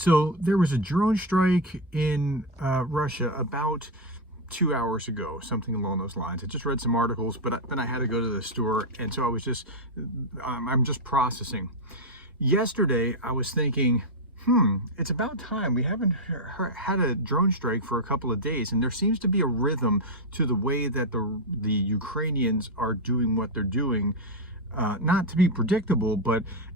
So there was a drone strike in Russia about 2 hours ago, something along those lines. I just read some articles, but then I had to go to the store, and so I was just, I'm just processing. Yesterday, I was thinking, it's about time. We haven't had a drone strike for a couple of days, and there seems to be a rhythm to the way that the Ukrainians are doing what they're doing. Not to be predictable,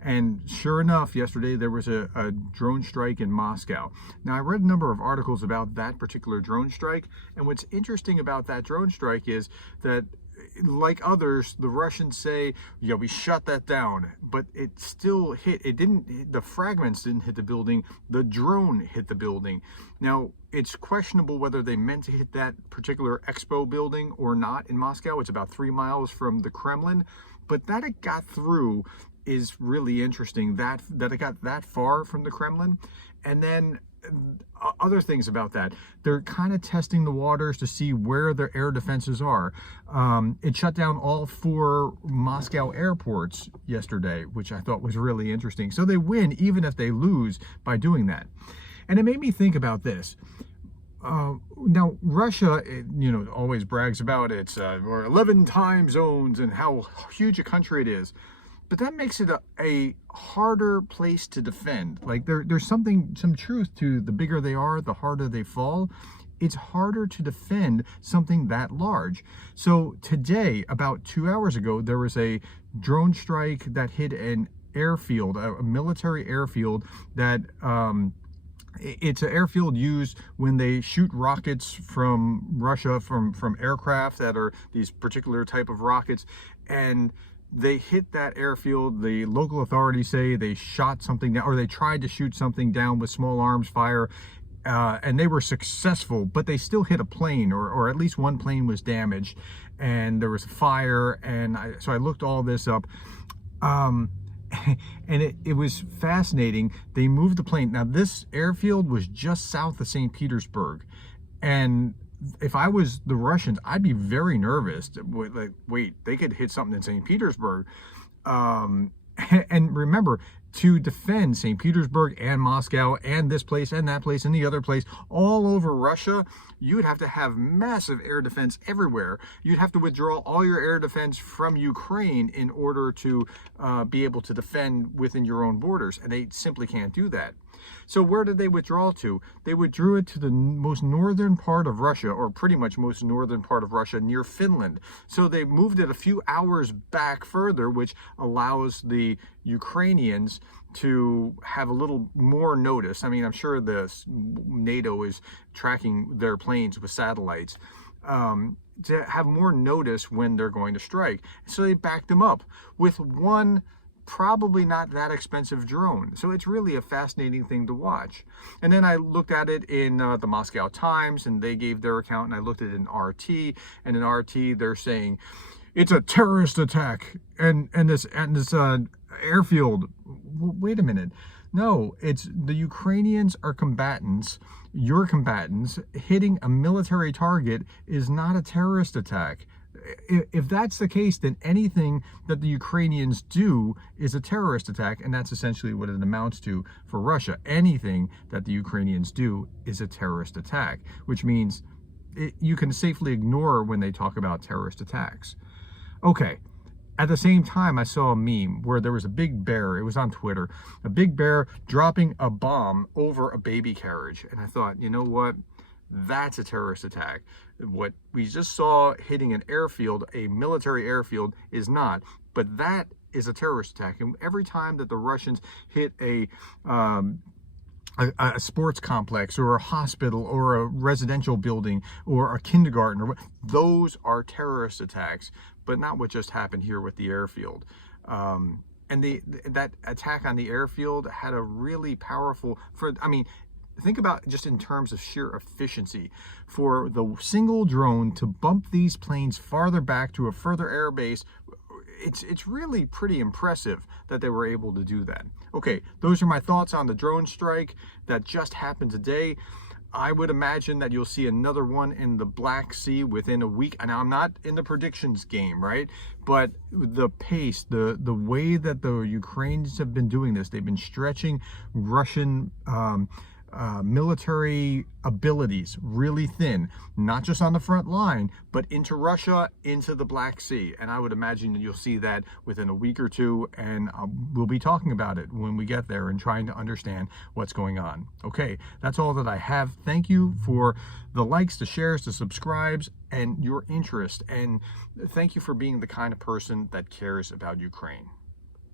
and sure enough, yesterday there was a drone strike in Moscow. Now, I read a number of articles about that particular drone strike, and what's interesting about that drone strike is that, like others, the Russians say, yeah, we shut that down, but it still hit. It didn't, the fragments didn't hit the building, the drone hit the building. Now, it's questionable whether they meant to hit that particular expo building or not in Moscow. It's about 3 miles from the Kremlin, but that it got through is really interesting, that it got that far from the Kremlin. And then other things about that, they're kind of testing the waters to see where their air defenses are. It shut down all 4 Moscow airports yesterday, which I thought was really interesting. So they win even if they lose by doing that. And it made me think about this. Now, Russia, always brags about its 11 time zones and how huge a country it is. But that makes it a harder place to defend. Like there's some truth to the bigger they are, the harder they fall. It's harder to defend something that large. So today, about 2 hours ago, there was a drone strike that hit an airfield, a military airfield that it's an airfield used when they shoot rockets from Russia, from aircraft that are these particular type of rockets, and they hit that airfield. The local authorities say they shot something down, or they tried to shoot something down with small arms fire, and they were successful, but they still hit a plane, or at least one plane was damaged, and there was a fire. And so I looked all this up. And it was fascinating. They moved the plane. Now, this airfield was just south of St. Petersburg. And if I was the Russians, I'd be very nervous. Like, wait, they could hit something in St. Petersburg. And remember, to defend St. Petersburg and Moscow and this place and that place and the other place all over Russia, you would have to have massive air defense everywhere. You'd have to withdraw all your air defense from Ukraine in order to be able to defend within your own borders, and they simply can't do that. So where did they withdraw to? They withdrew it to the most northern part of Russia, or pretty much most northern part of Russia, near Finland. So they moved it a few hours back further, which allows the Ukrainians to have a little more notice. I mean, I'm sure the NATO is tracking their planes with satellites, to have more notice when they're going to strike. So they backed them up with one probably not that expensive drone. So it's really a fascinating thing to watch. And then I looked at it in the Moscow Times, and they gave their account, and I looked at it in RT, and in RT they're saying it's a terrorist attack, and this airfield. Wait a minute. No, it's the Ukrainians are combatants. Your combatants hitting a military target is not a terrorist attack. If that's the case, then anything that the Ukrainians do is a terrorist attack, and that's essentially what it amounts to for Russia. Anything that the Ukrainians do is a terrorist attack, which means you can safely ignore when they talk about terrorist attacks. Okay. At the same time, I saw a meme where there was a big bear. It was on Twitter. A big bear dropping a bomb over a baby carriage. And I thought, you know what? That's a terrorist attack. What we just saw hitting an airfield, a military airfield, is not. But that is a terrorist attack. And every time that the Russians hit a sports complex or a hospital or a residential building or a kindergarten, those are terrorist attacks, but not what just happened here with the airfield. And that attack on the airfield had a really powerful, think about just in terms of sheer efficiency. For the single drone to bump these planes farther back to a further air base, it's really pretty impressive that they were able to do that. Okay, those are my thoughts on the drone strike that just happened today. I would imagine that you'll see another one in the Black Sea within a week. And I'm not in the predictions game, right? But the pace, the way that the Ukrainians have been doing this, they've been stretching Russian military abilities really thin, not just on the front line, but into Russia, into the Black Sea. And I would imagine that you'll see that within a week or two, and we'll be talking about it when we get there and trying to understand what's going on. Okay, that's all that I have. Thank you for the likes, the shares, the subscribes, and your interest. And thank you for being the kind of person that cares about Ukraine.